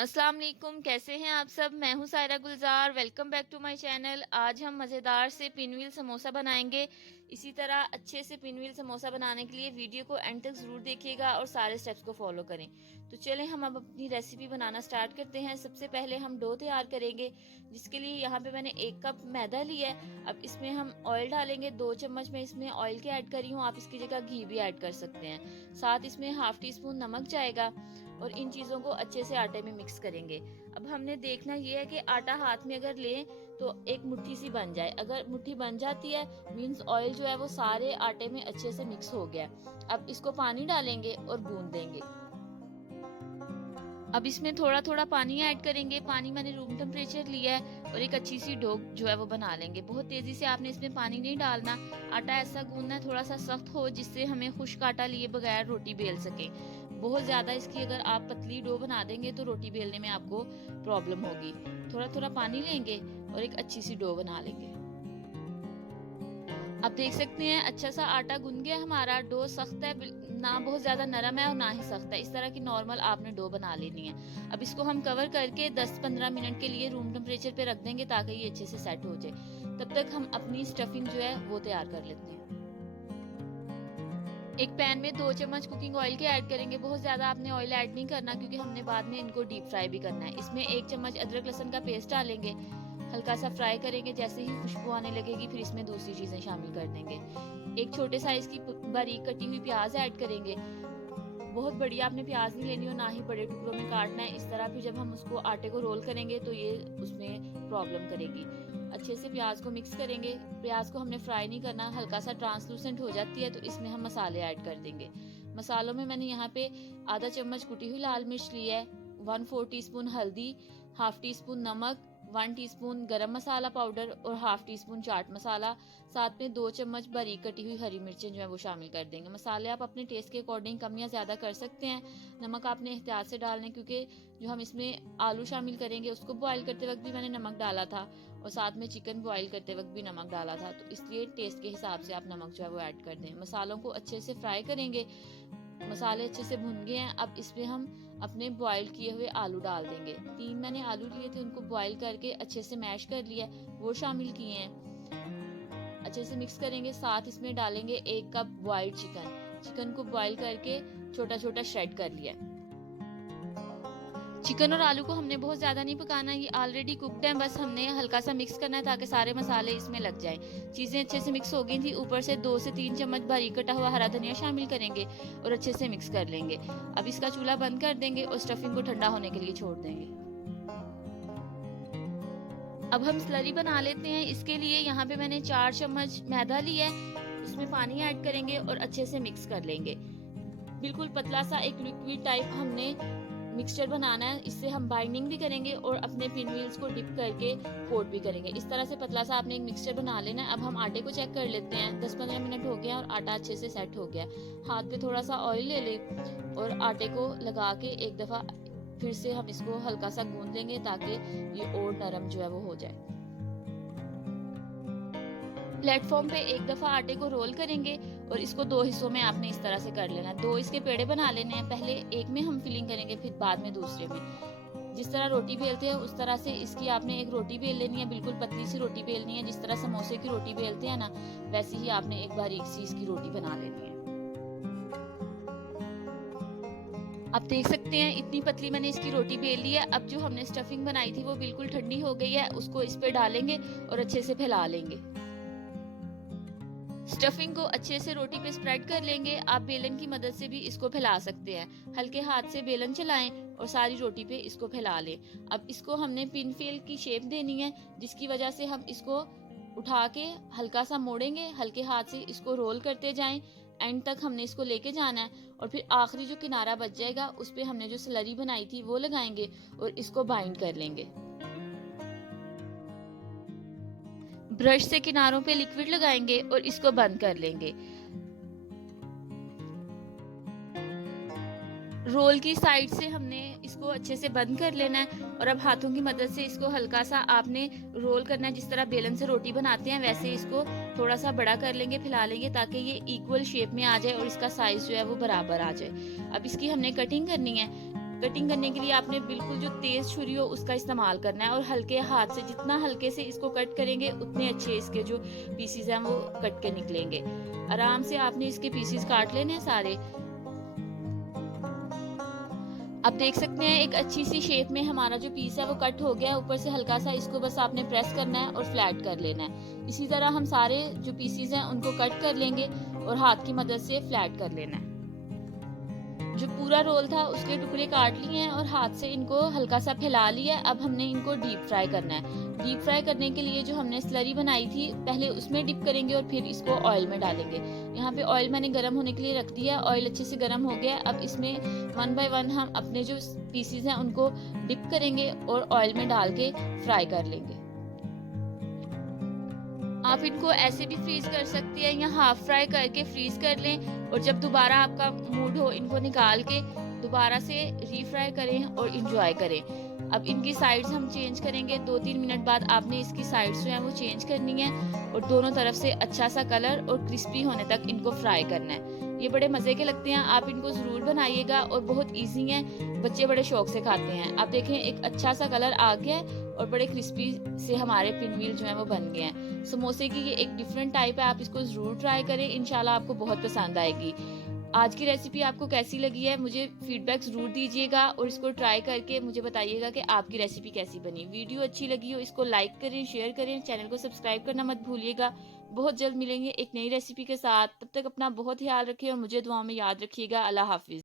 अस्सलाम वालेकुम, कैसे हैं आप सब। मैं हूं Saira Gulzar. Welcome back to my channel. आज हम मज़ेदार से पिनव्हील समोसा बनाएंगे। इसी तरह अच्छे से पिनव्हील समोसा बनाने के लिए वीडियो को एंड तक ज़रूर देखिएगा और सारे स्टेप्स को फॉलो करें। तो चलें हम अब अपनी रेसिपी बनाना स्टार्ट करते हैं। सबसे पहले हम डो तैयार करेंगे, जिसके लिए यहाँ पे मैंने 1 कप मैदा लिया है। अब इसमें हम ऑयल डालेंगे। 2 चम्मच मैं इसमें ऑयल के ऐड कर रही हूँ, आप इसकी जगह घी भी ऐड कर सकते हैं। साथ इसमें ½ टी स्पून नमक जाएगा और इन चीज़ों को अच्छे से आटे में मिक्स करेंगे। अब हमने देखना ये है कि आटा हाथ में अगर लें तो एक मुट्ठी सी बन जाए। अगर मुट्ठी बन जाती है मीन्स ऑयल जो है वो सारे आटे में अच्छे से मिक्स हो गया। अब इसको पानी डालेंगे और गूंद देंगे। अब इसमें थोड़ा थोड़ा पानी ऐड करेंगे। पानी मैंने रूम टेम्परेचर लिया है और एक अच्छी सी डो जो है वो बना लेंगे। बहुत तेजी से आपने इसमें पानी नहीं डालना। आटा ऐसा गूंदना है थोड़ा सा सख्त हो, जिससे हमें खुश्क आटा लिए बगैर रोटी बेल सके। बहुत ज्यादा इसकी अगर आप पतली डो बना देंगे तो रोटी बेलने में आपको प्रॉब्लम होगी। थोड़ा थोड़ा पानी लेंगे और एक अच्छी सी डो बना लेंगे। आप देख सकते हैं अच्छा सा आटा गूंद गया हमारा। डो सख्त है, ना बहुत ज्यादा नरम है और ना ही सख्त है। इस तरह की नॉर्मल आपने डो बना लेनी है। अब इसको हम कवर करके 10-15 मिनट के लिए रूम टेम्परेचर पे रख देंगे ताकि ये अच्छे से सेट हो जाए। तब तक हम अपनी स्टफिंग जो है वो तैयार कर लेते हैं। एक पैन में 2 चम्मच कुकिंग ऑयल के ऐड करेंगे। बहुत ज्यादा आपने ऑयल ऐड नहीं करना क्योंकि हमने बाद में इनको डीप फ्राई भी करना है। इसमें 1 चम्मच अदरक लहसुन का पेस्ट डालेंगे। हल्का सा फ्राई करेंगे। जैसे ही खुशबू आने लगेगी फिर इसमें दूसरी चीजें शामिल कर देंगे। एक छोटे साइज की बारीक कटी हुई प्याज ऐड करेंगे। बहुत बड़ी आपने प्याज नहीं लेनी और ना ही बड़े टुकड़ों में काटना है। इस तरह फिर जब हम उसको आटे को रोल करेंगे तो ये उसमें प्रॉब्लम करेगी। अच्छे से प्याज को मिक्स करेंगे। प्याज को हमने फ्राई नहीं करना, हल्का सा ट्रांसलूसेंट हो जाती है तो इसमें हम मसाले ऐड कर देंगे। मसालों में मैंने यहाँ पे आधा चम्मच कुटी हुई लाल मिर्च ली है, 1/4 टीस्पून हल्दी, ½ टी स्पून नमक, 1 टीस्पून गरम मसाला पाउडर और ½ टी स्पून चाट मसाला। साथ में 2 चम्मच बारीक कटी हुई हरी मिर्चें जो है वो शामिल कर देंगे। मसाले आप अपने टेस्ट के अकॉर्डिंग कम या ज्यादा कर सकते हैं। नमक आपने एहतियात से डालना है क्योंकि जो हम इसमें आलू शामिल करेंगे उसको बॉईल करते वक्त भी मैंने नमक डाला था और साथ में चिकन बॉईल करते वक्त भी नमक डाला था, तो इसलिए टेस्ट के हिसाब से आप नमक जो है वो ऐड कर दें। मसालों को अच्छे से फ्राई करेंगे। मसाले अच्छे से भुन गए हैं। अब इसमें हम अपने बॉईल किए हुए आलू डाल देंगे। 3 मैंने आलू लिए थे, उनको बॉईल करके अच्छे से मैश कर लिया, वो शामिल किए हैं। अच्छे से मिक्स करेंगे। साथ इसमें डालेंगे 1 कप बॉइल्ड चिकन। चिकन को बॉईल करके छोटा छोटा श्रेड कर लिया। चिकन और आलू को हमने बहुत ज्यादा नहीं पकाना, ये ऑलरेडी कुकड है। बस हमने हल्का सा मिक्स करना है ताकि सारे मसाले इसमें लग जाएं। चीजें अच्छे से मिक्स हो गई थी। ऊपर से 2 से 3 चम्मच बारीक कटा हुआ हरा धनिया शामिल करेंगे और अच्छे से मिक्स कर लेंगे। अब इसका चूल्हा बंद कर देंगे और स्टफिंग को ठंडा होने के लिए छोड़ देंगे। अब हम स्लरी बना लेते हैं। इसके लिए यहाँ पे मैंने 4 चम्मच मैदा लिया है। इसमें पानी ऐड करेंगे और अच्छे से मिक्स कर लेंगे। बिल्कुल पतला सा एक लिक्विड टाइप हमने मिक्सचर बनाना है। इससे हम बाइंडिंग भी करेंगे और अपने पिनव्हील्स को डिप करके कोट भी करेंगे। इस तरह से पतला सा आपने एक मिक्सचर बना लेना है। अब हम आटे को चेक कर लेते हैं। 10-15 मिनट हो गया और आटा अच्छे से सेट हो गया। हाथ पे थोड़ा सा ऑयल ले ले और आटे को लगा के एक दफा फिर से हम इसको हल्का सा गूंद लेंगे ताकि ये और नरम जो है वो हो जाए। प्लेटफॉर्म पे एक दफा आटे को रोल करेंगे और इसको 2 हिस्सों में आपने इस तरह से कर लेना। 2 इसके पेड़े बना लेने हैं। पहले एक में हम फिलिंग करेंगे, फिर बाद में दूसरे में। जिस तरह रोटी बेलते हैं उस तरह से इसकी आपने एक रोटी बेल लेनी है। बिल्कुल पतली सी रोटी बेलनी है। जिस तरह समोसे की रोटी बेलते हैं ना, वैसे ही आपने एक बारीक सी इसकी रोटी बना लेनी है। आप देख सकते हैं इतनी पतली मैंने इसकी रोटी बेल ली है। अब जो हमने स्टफिंग बनाई थी वो बिल्कुल ठंडी हो गई है। उसको इस पे डालेंगे और अच्छे से फैला लेंगे। स्टफिंग को अच्छे से रोटी पे स्प्रेड कर लेंगे। आप बेलन की मदद से भी इसको फैला सकते हैं। हल्के हाथ से बेलन चलाएं और सारी रोटी पे इसको फैला लें। अब इसको हमने पिनफेल की शेप देनी है, जिसकी वजह से हम इसको उठा के हल्का सा मोड़ेंगे। हल्के हाथ से इसको रोल करते जाएं। एंड तक हमने इसको लेके जाना है और फिर आखिरी जो किनारा बच जाएगा उस पे हमने जो स्लरी बनाई थी वो लगाएंगे और इसको बाइंड कर लेंगे। ब्रश से किनारों पे लिक्विड लगाएंगे और इसको बंद कर लेंगे। रोल की साइड से हमने इसको अच्छे से बंद कर लेना है और अब हाथों की मदद से इसको हल्का सा आपने रोल करना है। जिस तरह बेलन से रोटी बनाते हैं वैसे इसको थोड़ा सा बड़ा कर लेंगे, फैला लेंगे ताकि ये इक्वल शेप में आ जाए और इसका साइज जो है वो बराबर आ जाए। अब इसकी हमने कटिंग करनी है। कटिंग करने के लिए आपने बिल्कुल जो तेज छुरी हो उसका इस्तेमाल करना है और हल्के हाथ से, जितना हल्के से इसको कट करेंगे उतने अच्छे इसके जो पीसीज हैं वो कट के निकलेंगे। आराम से आपने इसके पीसीज काट लेने हैं सारे। आप देख सकते हैं एक अच्छी सी शेप में हमारा जो पीस है वो कट हो गया है। ऊपर से हल्का सा इसको बस आपने प्रेस करना है और फ्लैट कर लेना है। इसी तरह हम सारे जो पीसीज हैं उनको कट कर लेंगे और हाथ की मदद से फ्लैट कर लेना है। जो पूरा रोल था उसके टुकड़े काट लिए हैं और हाथ से इनको हल्का सा फैला लिया है। अब हमने इनको डीप फ्राई करना है। डीप फ्राई करने के लिए जो हमने स्लरी बनाई थी पहले उसमें डिप करेंगे और फिर इसको ऑयल में डालेंगे। यहाँ पे ऑयल मैंने गर्म होने के लिए रख दिया। ऑयल अच्छे से गर्म हो गया। अब इसमें वन बाय वन हम अपने जो पीसीज हैं उनको डिप करेंगे और ऑयल में डाल के फ्राई कर लेंगे। आप इनको ऐसे भी फ्रीज कर सकती हैं या हाफ फ्राई करके फ्रीज कर लें और जब दोबारा आपका मूड हो इनको निकाल के दोबारा से रीफ्राई करें और इंजॉय करें। अब इनकी साइड्स हम चेंज करेंगे। 2-3 मिनट बाद आपने इसकी साइड्स जो है वो चेंज करनी है और दोनों तरफ से अच्छा सा कलर और क्रिस्पी होने तक इनको फ्राई करना है। ये बड़े मजे के लगते हैं, आप इनको जरूर बनाइएगा और बहुत इजी हैं, बच्चे बड़े शौक से खाते हैं। आप देखें एक अच्छा सा कलर आ गया है और बड़े क्रिस्पी से हमारे पिनव्हील जो है वो बन गए हैं। समोसे की ये एक डिफरेंट टाइप है, आप इसको जरूर ट्राई करें, इंशाल्लाह आपको बहुत पसंद आएगी। आज की रेसिपी आपको कैसी लगी है मुझे फीडबैक जरूर दीजिएगा और इसको ट्राई करके मुझे बताइएगा कि आपकी रेसिपी कैसी बनी। वीडियो अच्छी लगी हो इसको लाइक करें, शेयर करें, चैनल को सब्सक्राइब करना मत भूलिएगा। बहुत जल्द मिलेंगे एक नई रेसिपी के साथ। तब तक अपना बहुत ख्याल रखें और मुझे दुआओं में याद रखिएगा। अल्लाह हाफिज।